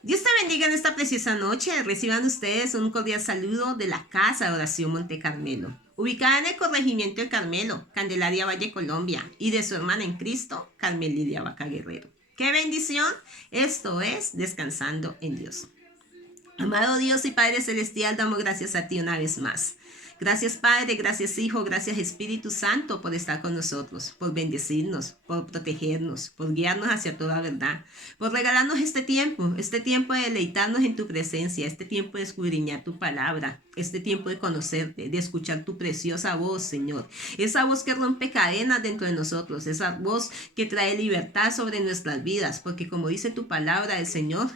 Dios te bendiga en esta preciosa noche. Reciban ustedes un cordial saludo de la Casa de Oración Monte Carmelo, ubicada en el corregimiento del Carmelo, Candelaria Valle, Colombia, y de su hermana en Cristo, Carmen Lidia Vaca Guerrero. ¡Qué bendición! Esto es Descansando en Dios. Amado Dios y Padre Celestial, damos gracias a ti una vez más. Gracias Padre, gracias Hijo, gracias Espíritu Santo por estar con nosotros, por bendecirnos, por protegernos, por guiarnos hacia toda verdad, por regalarnos este tiempo de deleitarnos en tu presencia, este tiempo de escudriñar tu palabra, este tiempo de conocerte, de escuchar tu preciosa voz, Señor. Esa voz que rompe cadenas dentro de nosotros, esa voz que trae libertad sobre nuestras vidas, porque como dice tu palabra del Señor,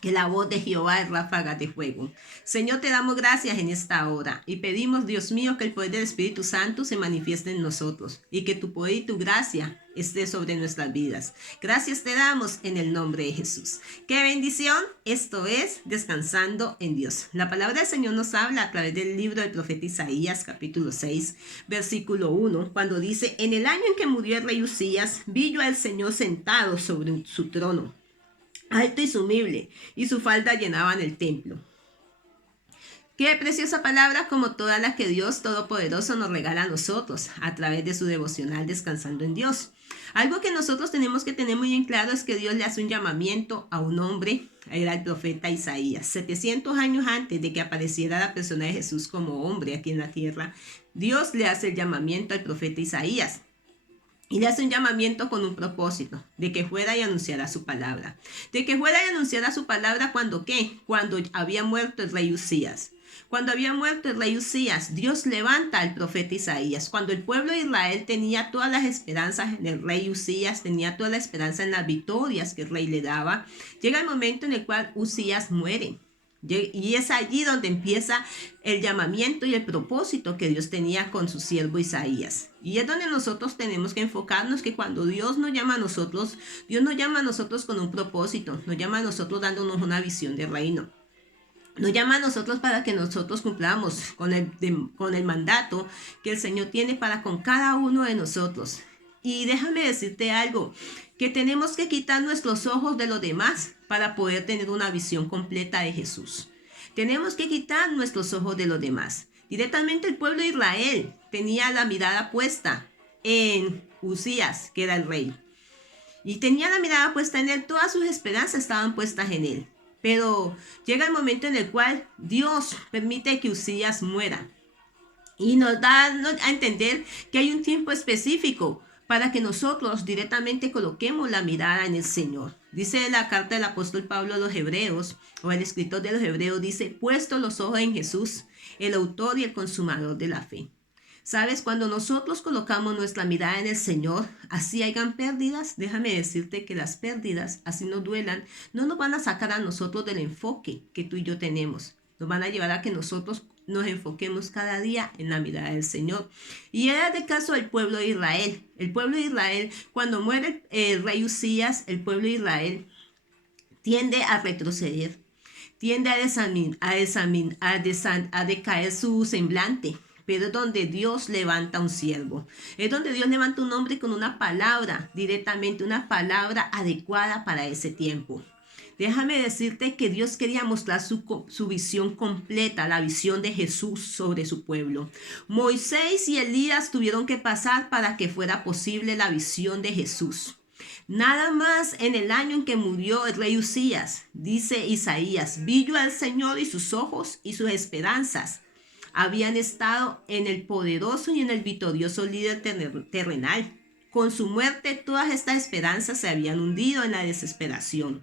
que la voz de Jehová es ráfaga de fuego. Señor, te damos gracias en esta hora y pedimos, Dios mío, que el poder del Espíritu Santo se manifieste en nosotros y que tu poder y tu gracia esté sobre nuestras vidas. Gracias te damos en el nombre de Jesús. ¡Qué bendición! Esto es Descansando en Dios. La palabra del Señor nos habla a través del libro del profeta Isaías, capítulo 6, versículo 1, cuando dice: en el año en que murió el rey Usías, vi yo al Señor sentado sobre su trono, alto y sumible, y su falda llenaban el templo. Qué preciosa palabra, como todas las que Dios Todopoderoso nos regala a nosotros a través de su devocional Descansando en Dios. Algo que nosotros tenemos que tener muy en claro es que Dios le hace un llamamiento a un hombre, era el profeta Isaías. 700 años antes de que apareciera la persona de Jesús como hombre aquí en la tierra, Dios le hace el llamamiento al profeta Isaías. Y le hace un llamamiento con un propósito, de que fuera y anunciara su palabra. De que fuera y anunciara su palabra cuando ¿qué? Cuando había muerto el rey Usías. Cuando había muerto el rey Usías, Dios levanta al profeta Isaías. Cuando el pueblo de Israel tenía todas las esperanzas en el rey Usías, tenía toda la esperanza en las victorias que el rey le daba, llega el momento en el cual Usías muere. Y es allí donde empieza el llamamiento y el propósito que Dios tenía con su siervo Isaías. Y es donde nosotros tenemos que enfocarnos, que cuando Dios nos llama a nosotros, Dios nos llama a nosotros con un propósito, nos llama a nosotros dándonos una visión de reino. Nos llama a nosotros para que nosotros cumplamos con el mandato que el Señor tiene para con cada uno de nosotros. Y déjame decirte algo, que tenemos que quitar nuestros ojos de los demás para poder tener una visión completa de Jesús. Tenemos que quitar nuestros ojos de los demás. Directamente el pueblo de Israel tenía la mirada puesta en Usías, que era el rey. Y tenía la mirada puesta en él, todas sus esperanzas estaban puestas en él. Pero llega el momento en el cual Dios permite que Usías muera. Y nos da a entender que hay un tiempo específico para que nosotros directamente coloquemos la mirada en el Señor. Dice la carta del apóstol Pablo a los Hebreos, o el escritor de los Hebreos, dice: puesto los ojos en Jesús, el autor y el consumador de la fe. ¿Sabes? Cuando nosotros colocamos nuestra mirada en el Señor, así hayan pérdidas, déjame decirte que las pérdidas, así nos duelan, no nos van a sacar a nosotros del enfoque que tú y yo tenemos. Nos van a llevar a que nosotros nos enfoquemos cada día en la mirada del Señor. Y era el caso del pueblo de Israel. El pueblo de Israel, cuando muere el rey Usías, el pueblo de Israel tiende a retroceder, tiende a decaer su semblante. Pero es donde Dios levanta un siervo. Es donde Dios levanta un hombre con una palabra, directamente una palabra adecuada para ese tiempo. Déjame decirte que Dios quería mostrar su visión completa, la visión de Jesús sobre su pueblo. Moisés y Elías tuvieron que pasar para que fuera posible la visión de Jesús. Nada más en el año en que murió el rey Usías, dice Isaías: vi yo al Señor y sus ojos y sus esperanzas habían estado en el poderoso y en el victorioso líder terrenal. Con su muerte todas estas esperanzas se habían hundido en la desesperación.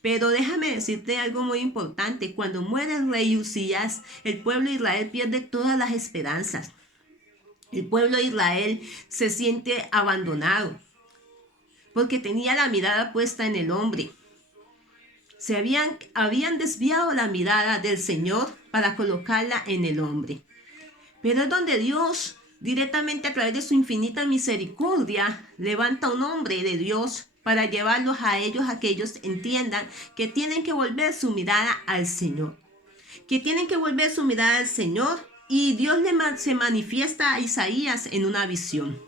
Pero déjame decirte algo muy importante: cuando muere el rey Usías, el pueblo de Israel pierde todas las esperanzas. El pueblo de Israel se siente abandonado porque tenía la mirada puesta en el hombre. Habían desviado la mirada del Señor para colocarla en el hombre. Pero es donde Dios, directamente a través de su infinita misericordia, levanta un hombre de Dios para llevarlos a ellos a que ellos entiendan que tienen que volver su mirada al Señor. Que tienen que volver su mirada al Señor, y Dios se manifiesta a Isaías en una visión.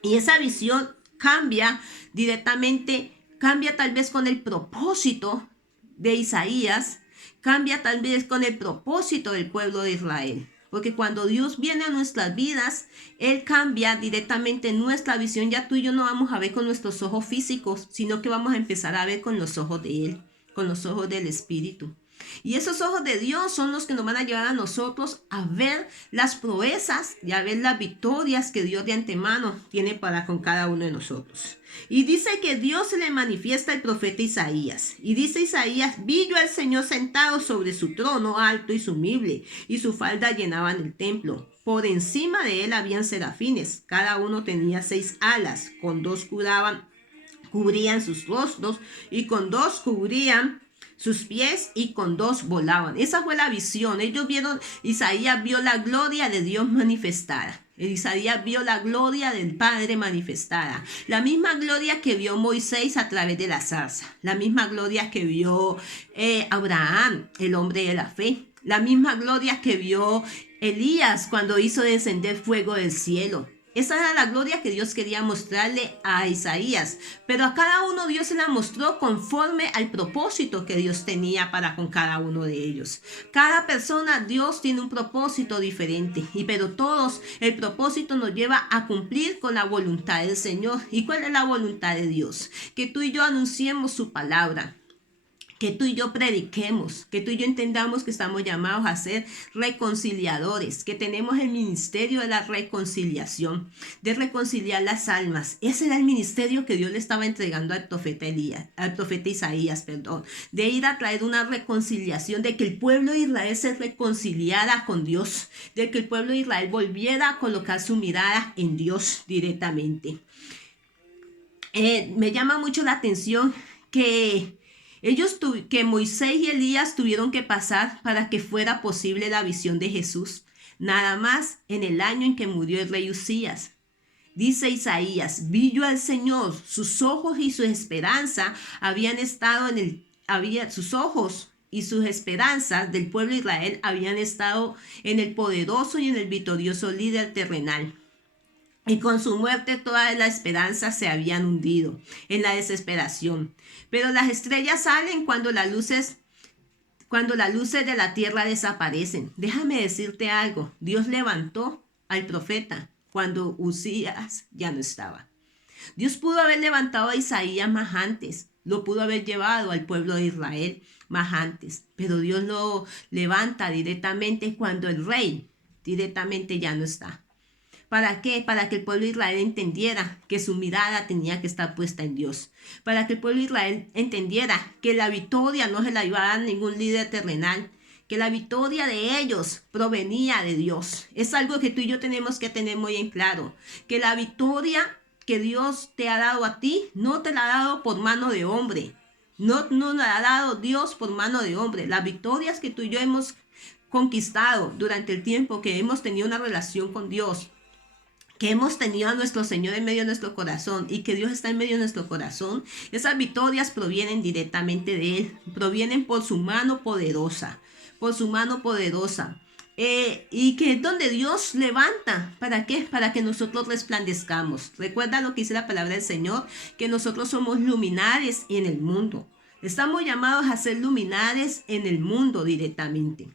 Y esa visión cambia directamente, cambia tal vez con el propósito de Isaías cambia tal vez con el propósito del pueblo de Israel. Porque cuando Dios viene a nuestras vidas, Él cambia directamente nuestra visión. Ya tú y yo no vamos a ver con nuestros ojos físicos, sino que vamos a empezar a ver con los ojos de Él, con los ojos del Espíritu. Y esos ojos de Dios son los que nos van a llevar a nosotros a ver las proezas y a ver las victorias que Dios de antemano tiene para con cada uno de nosotros. Y dice que Dios se le manifiesta al profeta Isaías. Y dice Isaías: vi yo al Señor sentado sobre su trono alto y sumible, y su falda llenaban el templo. Por encima de él habían serafines, cada uno tenía 6 alas, con 2 cubrían sus rostros, y con 2 cubrían sus pies, y con 2 volaban. Esa fue la visión. Ellos vieron, Isaías vio la gloria de Dios manifestada. Isaías vio la gloria del Padre manifestada. La misma gloria que vio Moisés a través de la zarza. La misma gloria que vio Abraham, el hombre de la fe. La misma gloria que vio Elías cuando hizo descender fuego del cielo. Esa era la gloria que Dios quería mostrarle a Isaías, pero a cada uno Dios se la mostró conforme al propósito que Dios tenía para con cada uno de ellos. Cada persona, Dios tiene un propósito diferente, pero todos el propósito nos lleva a cumplir con la voluntad del Señor. ¿Y cuál es la voluntad de Dios? Que tú y yo anunciemos su palabra, que tú y yo prediquemos, que tú y yo entendamos que estamos llamados a ser reconciliadores, que tenemos el ministerio de la reconciliación, de reconciliar las almas. Ese era el ministerio que Dios le estaba entregando al profeta Isaías, de ir a traer una reconciliación, de que el pueblo de Israel se reconciliara con Dios, de que el pueblo de Israel volviera a colocar su mirada en Dios directamente. Me llama mucho la atención que que Moisés y Elías tuvieron que pasar para que fuera posible la visión de Jesús, nada más en el año en que murió el rey Usías. Dice Isaías: vi yo al Señor, sus ojos y su esperanza habían estado sus ojos y sus esperanzas del pueblo de Israel habían estado en el poderoso y en el victorioso líder terrenal. Y con su muerte todas las esperanzas se habían hundido en la desesperación. Pero las estrellas salen cuando las luces de la tierra desaparecen. Déjame decirte algo. Dios levantó al profeta cuando Usías ya no estaba. Dios pudo haber levantado a Isaías más antes. Lo pudo haber llevado al pueblo de Israel más antes. Pero Dios lo levanta directamente cuando el rey directamente ya no está. ¿Para qué? Para que el pueblo de Israel entendiera que su mirada tenía que estar puesta en Dios. Para que el pueblo de Israel entendiera que la victoria no se la iba a dar ningún líder terrenal, que la victoria de ellos provenía de Dios. Es algo que tú y yo tenemos que tener muy en claro, que la victoria que Dios te ha dado a ti no te la ha dado por mano de hombre. No la ha dado Dios por mano de hombre. Las victorias que tú y yo hemos conquistado durante el tiempo que hemos tenido una relación con Dios, que hemos tenido a nuestro Señor en medio de nuestro corazón y que Dios está en medio de nuestro corazón, esas victorias provienen directamente de Él, provienen por su mano poderosa, y que es donde Dios levanta. ¿Para qué? Para que nosotros resplandezcamos. Recuerda lo que dice la palabra del Señor, que nosotros somos luminares en el mundo. Estamos llamados a ser luminares en el mundo directamente.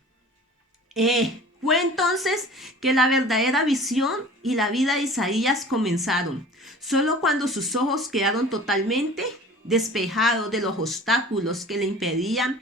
Fue entonces que la verdadera visión y la vida de Isaías comenzaron. Solo cuando sus ojos quedaron totalmente despejados de los obstáculos que le impedían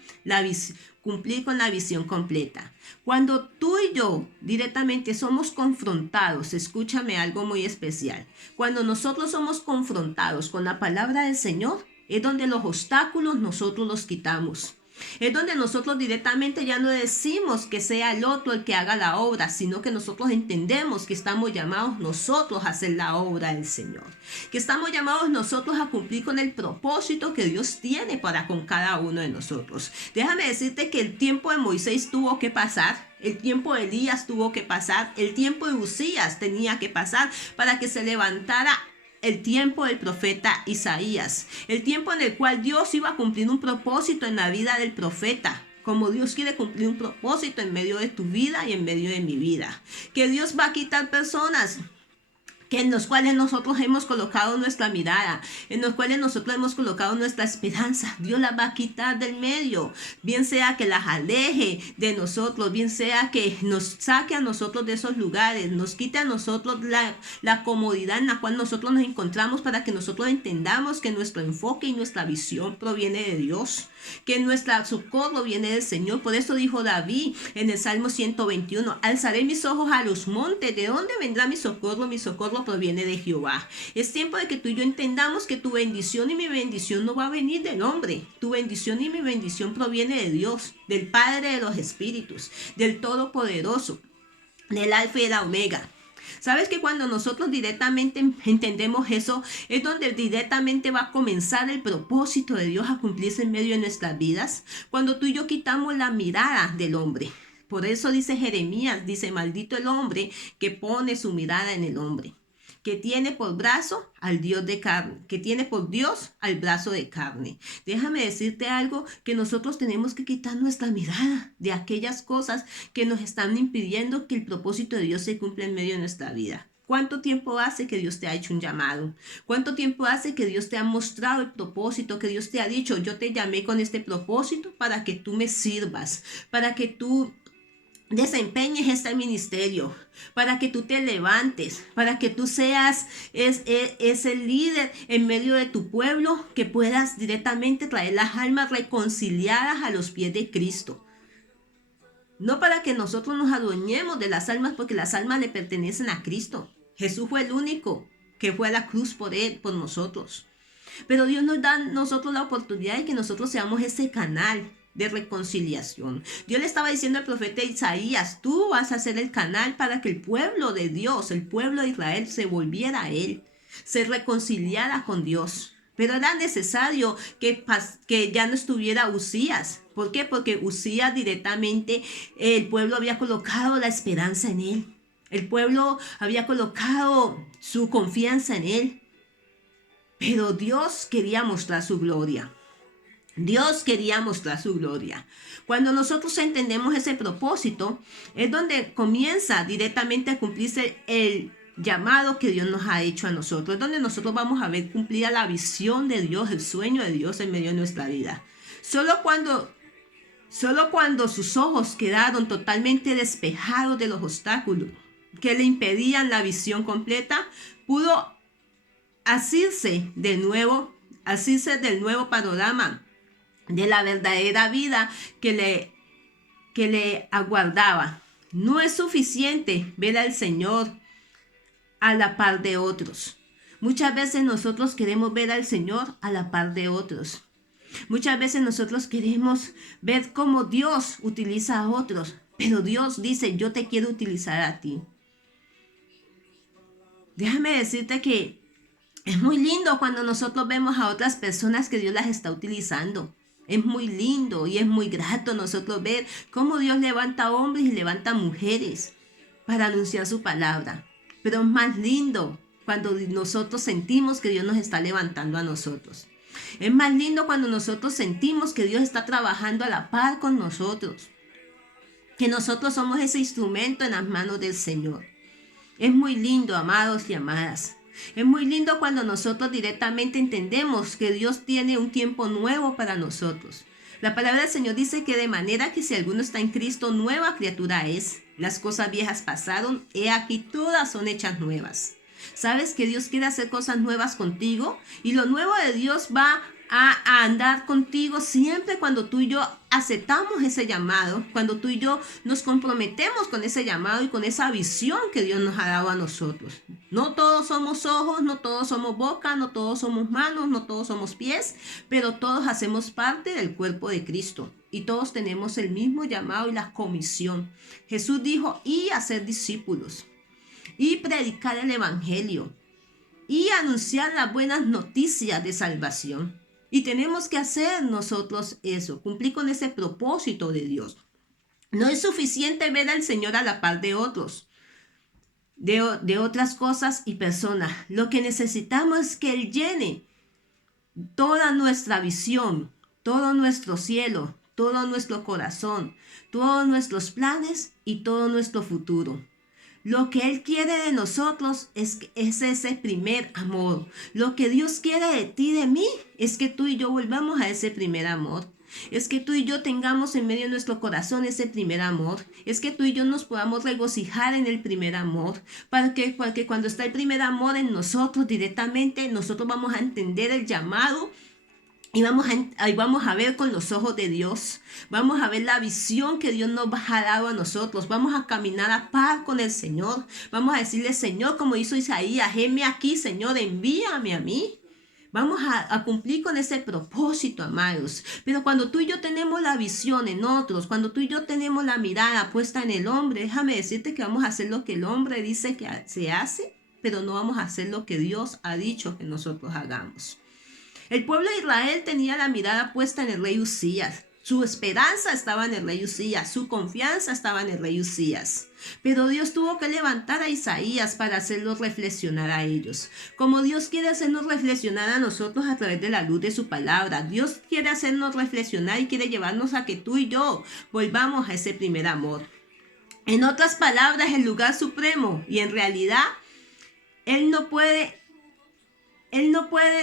cumplir con la visión completa. Cuando tú y yo directamente somos confrontados, escúchame algo muy especial. Cuando nosotros somos confrontados con la palabra del Señor, es donde los obstáculos nosotros los quitamos. Es donde nosotros directamente ya no decimos que sea el otro el que haga la obra, sino que nosotros entendemos que estamos llamados nosotros a hacer la obra del Señor, que estamos llamados nosotros a cumplir con el propósito que Dios tiene para con cada uno de nosotros. Déjame decirte que el tiempo de Moisés tuvo que pasar, el tiempo de Elías tuvo que pasar, el tiempo de Usías tenía que pasar para que se levantara el tiempo del profeta Isaías, el tiempo en el cual Dios iba a cumplir un propósito en la vida del profeta, como Dios quiere cumplir un propósito en medio de tu vida y en medio de mi vida. Que Dios va a quitar personas que en los cuales nosotros hemos colocado nuestra mirada, en los cuales nosotros hemos colocado nuestra esperanza, Dios las va a quitar del medio, bien sea que las aleje de nosotros, bien sea que nos saque a nosotros de esos lugares, nos quite a nosotros la comodidad en la cual nosotros nos encontramos, para que nosotros entendamos que nuestro enfoque y nuestra visión proviene de Dios, que nuestro socorro viene del Señor. Por eso dijo David en el Salmo 121, alzaré mis ojos a los montes, ¿de dónde vendrá mi socorro? Mi socorro proviene de Jehová. Es tiempo de que tú y yo entendamos que tu bendición y mi bendición no va a venir del hombre. Tu bendición y mi bendición proviene de Dios, del Padre de los Espíritus, del Todopoderoso, del Alfa y el Omega. ¿Sabes que cuando nosotros directamente entendemos eso, es donde directamente va a comenzar el propósito de Dios a cumplirse en medio de nuestras vidas? Cuando tú y yo quitamos la mirada del hombre. Por eso dice Jeremías, dice, maldito el hombre que pone su mirada en el hombre, que tiene por brazo al Dios de carne, que tiene por Dios al brazo de carne. Déjame decirte algo, que nosotros tenemos que quitar nuestra mirada de aquellas cosas que nos están impidiendo que el propósito de Dios se cumpla en medio de nuestra vida. ¿Cuánto tiempo hace que Dios te ha hecho un llamado? ¿Cuánto tiempo hace que Dios te ha mostrado el propósito, que Dios te ha dicho, yo te llamé con este propósito para que tú me sirvas, para que tú desempeñes este ministerio, para que tú te levantes, para que tú seas ese líder en medio de tu pueblo, que puedas directamente traer las almas reconciliadas a los pies de Cristo? No para que nosotros nos adueñemos de las almas, porque las almas le pertenecen a Cristo. Jesús fue el único que fue a la cruz por él, por nosotros. Pero Dios nos da a nosotros la oportunidad de que nosotros seamos ese canal de reconciliación. Dios le estaba diciendo al profeta Isaías, tú vas a ser el canal para que el pueblo de Dios, el pueblo de Israel, se volviera a él, se reconciliara con Dios. Pero era necesario que ya no estuviera Usías. ¿Por qué? Porque Usías directamente, el pueblo había colocado la esperanza en él. El pueblo había colocado su confianza en él. Pero Dios quería mostrar su gloria. Dios quería mostrar su gloria. Cuando nosotros entendemos ese propósito, es donde comienza directamente a cumplirse el llamado que Dios nos ha hecho a nosotros. Es donde nosotros vamos a ver cumplida la visión de Dios, el sueño de Dios en medio de nuestra vida. Solo cuando sus ojos quedaron totalmente despejados de los obstáculos que le impedían la visión completa, pudo asirse del nuevo panorama de la verdadera vida que le aguardaba. No es suficiente ver al Señor a la par de otros. Muchas veces nosotros queremos ver al Señor a la par de otros. Muchas veces nosotros queremos ver cómo Dios utiliza a otros, pero Dios dice, yo te quiero utilizar a ti. Déjame decirte que es muy lindo cuando nosotros vemos a otras personas que Dios las está utilizando. Es muy lindo y es muy grato nosotros ver cómo Dios levanta hombres y levanta mujeres para anunciar su palabra. Pero es más lindo cuando nosotros sentimos que Dios nos está levantando a nosotros. Es más lindo cuando nosotros sentimos que Dios está trabajando a la par con nosotros, que nosotros somos ese instrumento en las manos del Señor. Es muy lindo, amados y amadas. Es muy lindo cuando nosotros directamente entendemos que Dios tiene un tiempo nuevo para nosotros. La palabra del Señor dice que de manera que si alguno está en Cristo, nueva criatura es. Las cosas viejas pasaron, he aquí todas son hechas nuevas. ¿Sabes que Dios quiere hacer cosas nuevas contigo? Y lo nuevo de Dios va a andar contigo siempre cuando tú y yo aceptamos ese llamado, cuando tú y yo nos comprometemos con ese llamado y con esa visión que Dios nos ha dado a nosotros. No todos somos ojos, no todos somos boca, no todos somos manos, no todos somos pies, pero todos hacemos parte del cuerpo de Cristo y todos tenemos el mismo llamado y la comisión. Jesús dijo, y hacer discípulos, y predicar el evangelio, y anunciar las buenas noticias de salvación. Y tenemos que hacer nosotros eso, cumplir con ese propósito de Dios. No es suficiente ver al Señor a la par de otros, de otras cosas y personas. Lo que necesitamos es que Él llene toda nuestra visión, todo nuestro cielo, todo nuestro corazón, todos nuestros planes y todo nuestro futuro. Lo que Él quiere de nosotros es ese primer amor. Lo que Dios quiere de ti, de mí, es que tú y yo volvamos a ese primer amor. Es que tú y yo tengamos en medio de nuestro corazón ese primer amor. Es que tú y yo nos podamos regocijar en el primer amor. Porque cuando está el primer amor en nosotros directamente, nosotros vamos a entender el llamado. Y vamos a ver con los ojos de Dios. Vamos a ver la visión que Dios nos ha dado a nosotros. Vamos a caminar a par con el Señor. Vamos a decirle, Señor, como hizo Isaías, heme aquí, Señor, envíame a mí. Vamos a cumplir con ese propósito, amados. Pero cuando tú y yo tenemos la visión en otros, cuando tú y yo tenemos la mirada puesta en el hombre, déjame decirte que vamos a hacer lo que el hombre dice que se hace, pero no vamos a hacer lo que Dios ha dicho que nosotros hagamos. El pueblo de Israel tenía la mirada puesta en el rey Uzías. Su esperanza estaba en el rey Uzías, su confianza estaba en el rey Uzías. Pero Dios tuvo que levantar a Isaías para hacerlos reflexionar a ellos. Como Dios quiere hacernos reflexionar a nosotros a través de la luz de su palabra. Dios quiere hacernos reflexionar y quiere llevarnos a que tú y yo volvamos a ese primer amor. En otras palabras, el lugar supremo. Y en realidad, Él no puede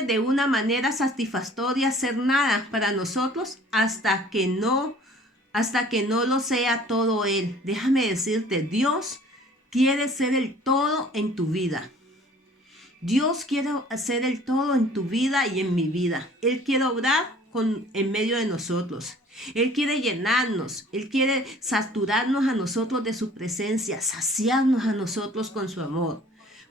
de una manera satisfactoria hacer nada para nosotros hasta que no lo sea todo Él. Déjame decirte, Dios quiere ser el todo en tu vida. Dios quiere hacer el todo en tu vida y en mi vida. Él quiere obrar en medio de nosotros. Él quiere llenarnos. Él quiere saturarnos a nosotros de su presencia, saciarnos a nosotros con su amor.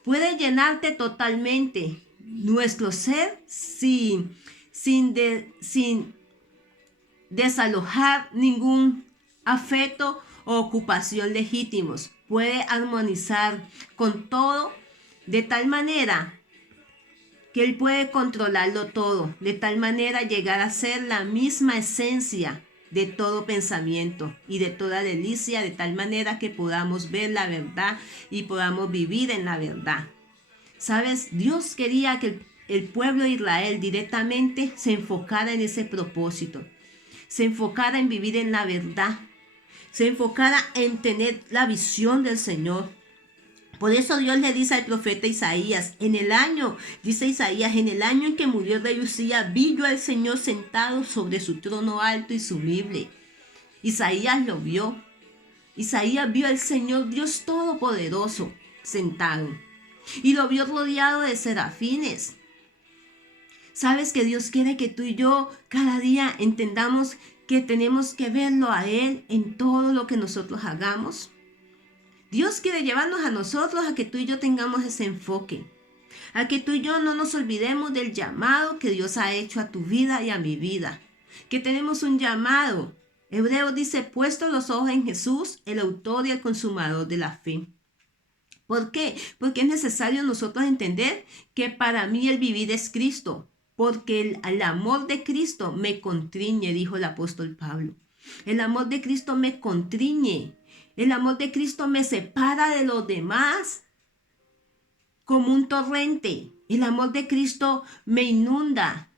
Puede llenarte totalmente nuestro ser sin desalojar ningún afecto o ocupación legítimos. Puede armonizar con todo de tal manera que Él puede controlarlo todo, de tal manera llegar a ser la misma esencia de todo pensamiento y de toda delicia, de tal manera que podamos ver la verdad y podamos vivir en la verdad. ¿Sabes? Dios quería que el pueblo de Israel directamente se enfocara en ese propósito, se enfocara en vivir en la verdad, se enfocara en tener la visión del Señor. Por eso Dios le dice al profeta Isaías, dice Isaías, en el año en que murió el rey Uzías, vi yo al Señor sentado sobre su trono alto y sublime. Isaías lo vio. Isaías vio al Señor Dios Todopoderoso sentado. Y lo vio rodeado de serafines. ¿Sabes que Dios quiere que tú y yo cada día entendamos que tenemos que verlo a Él en todo lo que nosotros hagamos? Dios quiere llevarnos a nosotros a que tú y yo tengamos ese enfoque. A que tú y yo no nos olvidemos del llamado que Dios ha hecho a tu vida y a mi vida. Que tenemos un llamado. Hebreos dice, puesto los ojos en Jesús, el autor y el consumador de la fe. ¿Por qué? Porque es necesario nosotros entender que para mí el vivir es Cristo. Porque el amor de Cristo me constriñe, dijo el apóstol Pablo. El amor de Cristo me constriñe. El amor de Cristo me separa de los demás como un torrente. El amor de Cristo me inunda.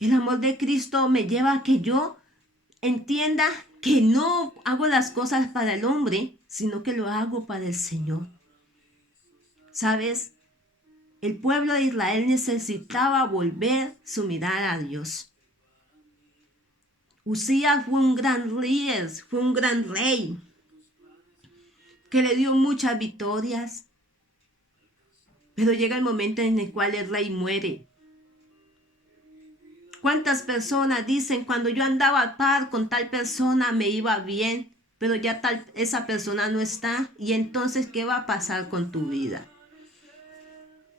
El amor de Cristo me lleva a que yo entienda que no hago las cosas para el hombre, sino que lo hago para el Señor. ¿Sabes? El pueblo de Israel necesitaba volver su mirada a Dios. Uzías fue un gran líder, fue un gran rey, que le dio muchas victorias. Pero llega el momento en el cual el rey muere. ¿Cuántas personas dicen, cuando yo andaba a par con tal persona me iba bien, pero ya esa persona no está? Y entonces, ¿qué va a pasar con tu vida?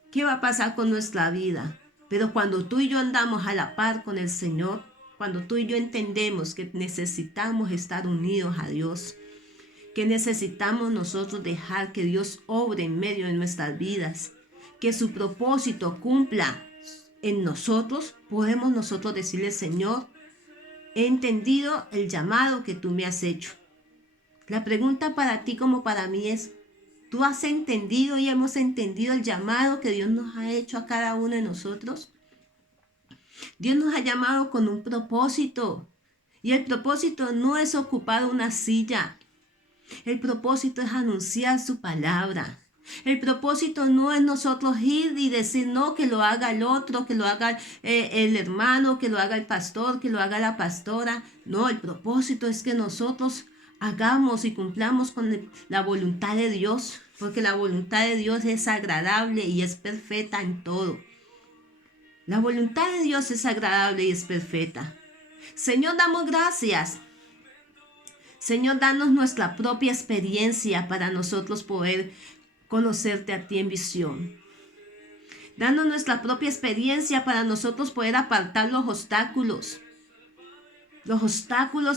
¿Qué va a pasar con nuestra vida? Pero cuando tú y yo andamos a la par con el Señor, cuando tú y yo entendemos que necesitamos estar unidos a Dios, que necesitamos nosotros dejar que Dios obre en medio de nuestras vidas, que su propósito cumpla en nosotros, podemos nosotros decirle, Señor, he entendido el llamado que tú me has hecho. La pregunta para ti como para mí es, ¿tú has entendido y hemos entendido el llamado que Dios nos ha hecho a cada uno de nosotros? Dios nos ha llamado con un propósito. Y el propósito no es ocupar una silla. El propósito es anunciar su palabra. El propósito no es nosotros ir y decir no, que lo haga el otro, que lo haga el hermano, que lo haga el pastor, que lo haga la pastora. No, el propósito es que nosotros hagamos y cumplamos con la voluntad de Dios, porque la voluntad de Dios es agradable y es perfecta en todo. La voluntad de Dios es agradable y es perfecta. Señor, damos gracias. Señor, danos nuestra propia experiencia para nosotros poder conocerte a ti en visión. Danos nuestra propia experiencia para nosotros poder apartar los obstáculos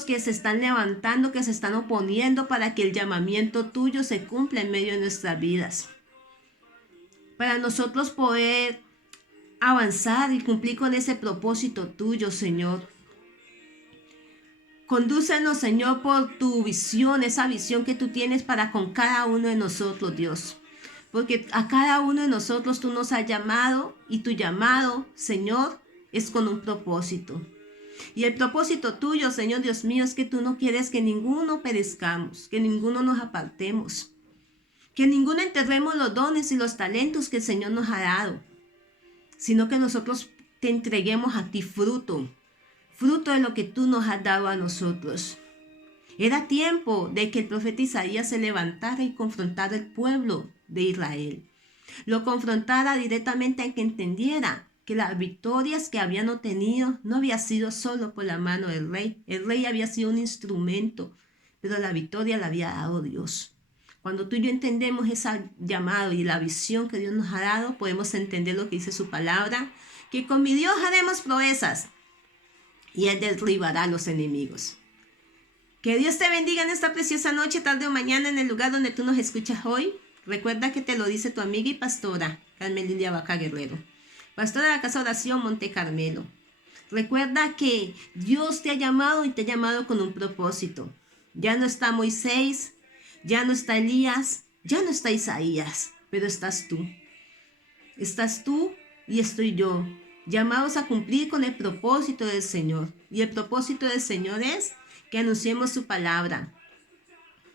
que se están levantando, que se están oponiendo para que el llamamiento tuyo se cumpla en medio de nuestras vidas. Para nosotros poder avanzar y cumplir con ese propósito tuyo, Señor. Condúcenos, Señor, por tu visión, esa visión que tú tienes para con cada uno de nosotros, Dios. Porque a cada uno de nosotros tú nos has llamado y tu llamado, Señor, es con un propósito. Y el propósito tuyo, Señor Dios mío, es que tú no quieres que ninguno perezcamos, que ninguno nos apartemos, que ninguno enterremos los dones y los talentos que el Señor nos ha dado, sino que nosotros te entreguemos a ti fruto de lo que tú nos has dado a nosotros. Era tiempo de que el profeta Isaías se levantara y confrontara al pueblo de Israel. Lo confrontara directamente a que entendiera que las victorias que habían obtenido no había sido solo por la mano del rey. El rey había sido un instrumento, pero la victoria la había dado Dios. Cuando tú y yo entendemos ese llamado y la visión que Dios nos ha dado, podemos entender lo que dice su palabra, que con mi Dios haremos proezas y Él derribará a los enemigos. Que Dios te bendiga en esta preciosa noche, tarde o mañana, en el lugar donde tú nos escuchas hoy. Recuerda que te lo dice tu amiga y pastora, Carmen Lidia Vaca Guerrero, pastora de la Casa de Oración Monte Carmelo. Recuerda que Dios te ha llamado y te ha llamado con un propósito. Ya no está Moisés, ya no está Elías, ya no está Isaías, pero estás tú. Estás tú y estoy yo, llamados a cumplir con el propósito del Señor. Y el propósito del Señor es que anunciemos su palabra.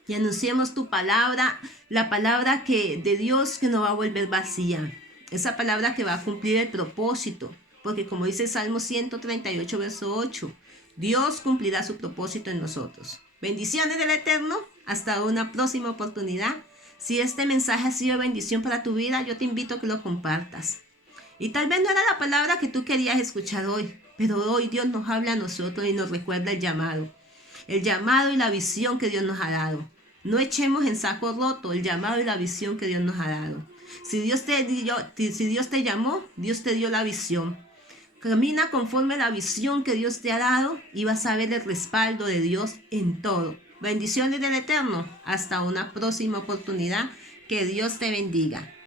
Y anunciemos tu palabra, la palabra de Dios que no va a volver vacía. Esa palabra que va a cumplir el propósito. Porque como dice Salmo 138, verso 8, Dios cumplirá su propósito en nosotros. Bendiciones del Eterno. Hasta una próxima oportunidad. Si este mensaje ha sido bendición para tu vida, yo te invito a que lo compartas. Y tal vez no era la palabra que tú querías escuchar hoy, pero hoy Dios nos habla a nosotros y nos recuerda el llamado y la visión que Dios nos ha dado. No echemos en saco roto el llamado y la visión que Dios nos ha dado. Si Dios te llamó, Dios te dio la visión. Camina conforme a la visión que Dios te ha dado y vas a ver el respaldo de Dios en todo. Bendiciones del Eterno. Hasta una próxima oportunidad. Que Dios te bendiga.